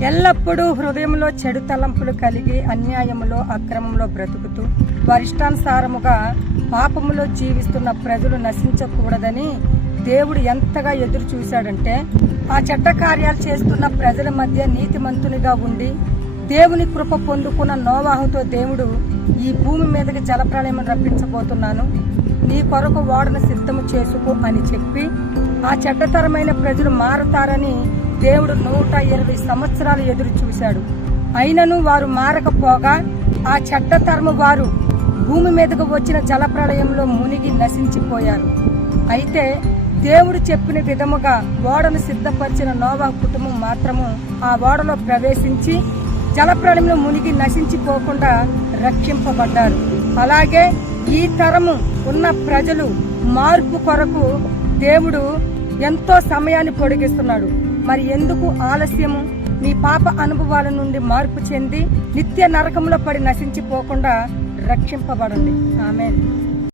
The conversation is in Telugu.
ఎల్లప్పుడూ హృదయంలో చెడు తలంపులు కలిగి అన్యాయములో అక్రమంలో బ్రతుకుతూ వారిష్టానుసారముగా పాపములో జీవిస్తున్న ప్రజలు నశించకూడదని దేవుడు ఎంతగా ఎదురు చూశాడంటే, ఆ చెడ్డ కార్యాలు చేస్తున్న ప్రజల మధ్య నీతిమంతునిగా ఉండి దేవుని కృప పొందుకున్న నోవాహుతో దేవుడు ఈ భూమి మీదకి జలప్రళయం రప్పించబోతున్నాను, నీ కొరకు ఓడను సిద్ధము చేసుకో అని చెప్పి ఆ చెడ్డతరమైన ప్రజలు మారతారని దేవుడు 120 సంవత్సరాలు ఎదురు చూశాడు. అయినను వారు మారకపోగా ఆ చెడ్డతరము వారు భూమి మీదకు వచ్చిన జలప్రళయంలో మునిగి నశించిపోయారు. అయితే దేవుడు చెప్పిన విధముగా ఓడను సిద్ధపరిచిన నోవాహు కుటుంబం మాత్రము ఆ ఓడలో ప్రవేశించి జలప్రళయంలో మునిగి నశించిపోకుండా రక్షింపబడ్డారు. అలాగే ఈ తరము ఉన్న ప్రజలు మార్పు కొరకు దేవుడు ఎంతో సమయాన్ని పొడిగిస్తున్నాడు. మరి ఎందుకు ఆలస్యము? మీ పాప అనుభవాల నుండి మార్పు చెంది నిత్య నరకంలో పడి నశించిపోకుండా రక్షింపబడండి. ఆమేన్.